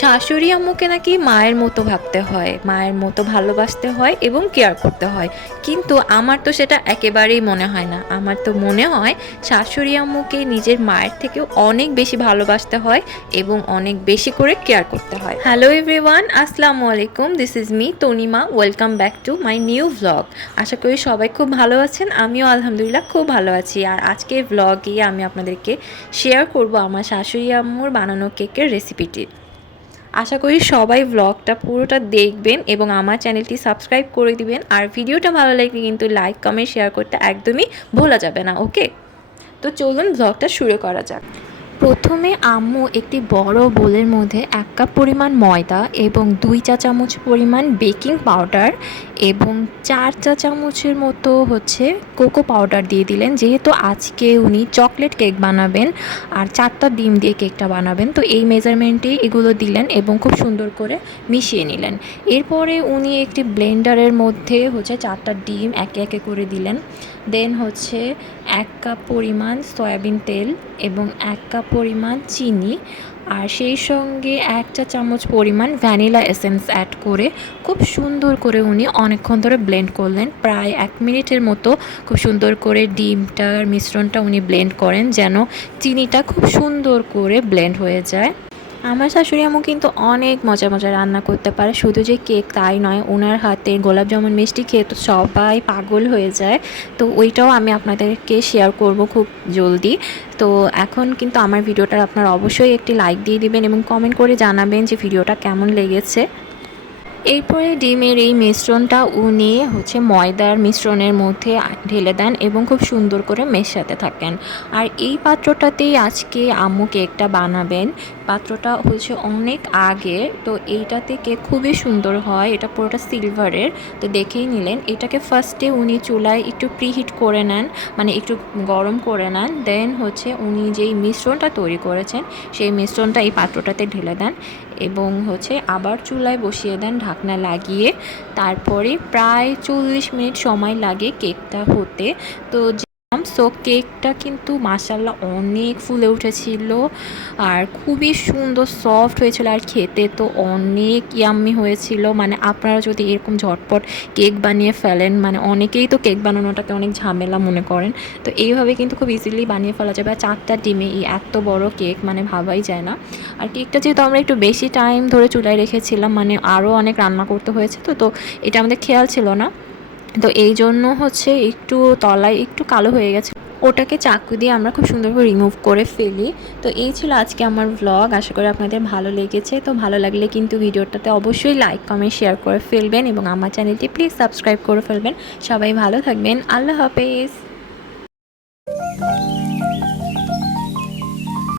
শাশুড়ি আম্মুকে নাকি মায়ের মতো ভাবতে হয়, মায়ের মতো ভালোবাসতে হয় এবং কেয়ার করতে হয়। কিন্তু আমার তো সেটা একেবারেই মনে হয় না। আমার তো মনে হয় শাশুড়ি আম্মুকে নিজের মায়ের থেকেও অনেক বেশি ভালোবাসতে হয় এবং অনেক বেশি করে কেয়ার করতে হয়। হ্যালো এভরিওয়ান, আসসালামু আলাইকুম। This is me Tanima. Welcome back to my new vlog. আশা করি সবাই খুব ভালো আছেন। আমিও আলহামদুলিল্লাহ খুব ভালো আছি। আর আজকের ভ্লগে আমি আপনাদেরকে শেয়ার করব আমার শাশুড়ি আম্মুর বানানো কেকের রেসিপিটি। আশা করি সবাই ব্লগটা পুরোটা দেখবেন এবং আমার চ্যানেলটি সাবস্ক্রাইব করে দিবেন। আর ভিডিওটা ভালো লাগলে কিন্তু লাইক কমেন্ট শেয়ার করতে একদমই ভোলা যাবে না। ওকে, তো চলুন ব্লগটা শুরু করা যাক। প্রথমে আম্মু একটি বড় বোলের মধ্যে 1 কাপ পরিমাণ ময়দা এবং 2 চা চামচ পরিমাণ বেকিং পাউডার এবং 4 চা চামচের মতো কোকো পাউডার দিয়ে দিলেন। যেহেতু আজকে উনি চকলেট কেক বানাবেন আর 4টা ডিম দিয়ে কেকটা বানাবেন, তো এই মেজারমেন্টেই এগুলো দিলেন এবং খুব সুন্দর করে মিশিয়ে নিলেন। এরপরে উনি একটি ব্লেন্ডারের মধ্যে 4টা ডিম একে একে করে দিলেন। দেন 1 কাপ পরিমাণ সয়াবিন তেল এবং 1 কাপ পরিমাণ চিনি আর সেই সঙ্গে 1 চা চামচ পরিমাণ ভ্যানিলা এসেন্স অ্যাড করে খুব সুন্দর করে উনি অনেকক্ষণ ধরে ব্লেন্ড করলেন। প্রায় 1 মিনিটের মতো খুব সুন্দর করে ডিমটার মিশ্রণটা উনি ব্লেন্ড করেন যেন চিনিটা খুব সুন্দর করে ব্লেন্ড হয়ে যায়। আমার শাশুড়ি আম্মু কিন্তু অনেক মজা মজা রান্না করতে পারে। শুধু যে কেক তাই নয়, ওনার হাতে গোলাপ জামুন মিষ্টি খেয়ে তো সবাই পাগল হয়ে যায়। তো ওইটাও আমি আপনাদেরকে শেয়ার করব খুব জলদি। তো এখন কিন্তু আমার ভিডিওটার আপনারা অবশ্যই একটি লাইক দিয়ে দিবেন এবং কমেন্ট করে জানাবেন যে ভিডিওটা কেমন লেগেছে। এরপরে ডিমের এই মিশ্রণটা উনি ময়দার মিশ্রণের মধ্যে ঢেলে দেন এবং খুব সুন্দর করে মেশাতে থাকেন। আর এই পাত্রটাতেই আজকে আম্মু কেকটা বানাবেন। পাত্রটা অনেক আগে, তো এইটাতে কেক খুবই সুন্দর হয়। এটা পুরোটা সিলভারের, তো দেখেই নিলেন। এটাকে ফার্স্টে উনি চুলায় একটু প্রিহিট করে নেন, মানে একটু গরম করে নেন। দেন উনি যেই মিশ্রণটা তৈরি করেছেন সেই মিশ্রণটা এই পাত্রটাতে ঢেলে দেন এবং আবার চুলায় বসিয়ে দেন ঢাকনা লাগিয়ে। তারপরে প্রায় 40 মিনিট সময় লাগে কেকটা হতে। তো কেকটা কিন্তু মাশাআল্লাহ অনেক ফুলে উঠেছিল আর খুবই সুন্দর সফট হয়েছিল আর খেতে তো অনেক ইয়াম্মি হয়েছিল। মানে আপনারা যদি এরকম ঝটপট কেক বানিয়ে ফেলেন, মানে অনেকেই তো কেক বানানোটাকে অনেক ঝামেলা মনে করেন, তো এইভাবে কিন্তু খুব ইজিলি বানিয়ে ফেলা যাবে। আর 4টা ডিমে এই এত বড় কেক মানে ভাবাই যায় না। আর কেকটা যেহেতু আমরা একটু বেশি টাইম ধরে চুলায় রেখেছিলাম, মানে আরও অনেক রান্না করতে হয়েছে, তো এটা আমাদের খেয়াল ছিল না। তো এই জন্য একটু তলায় একটু কালো হয়ে গেছে, ওটাকে চাকু দিয়ে আমরা খুব সুন্দর করে রিমুভ করে ফেলি। তো এই ছিল আজকে আমার ব্লগ। আশা করি আপনাদের ভালো লেগেছে। তো ভালো লাগলে কিন্তু ভিডিওটাতে অবশ্যই লাইক কমেন্ট শেয়ার করে ফেলবেন এবং আমার চ্যানেলটি প্লিজ সাবস্ক্রাইব করে ফেলবেন। সবাই ভালো থাকবেন। আল্লাহ হাফেজ।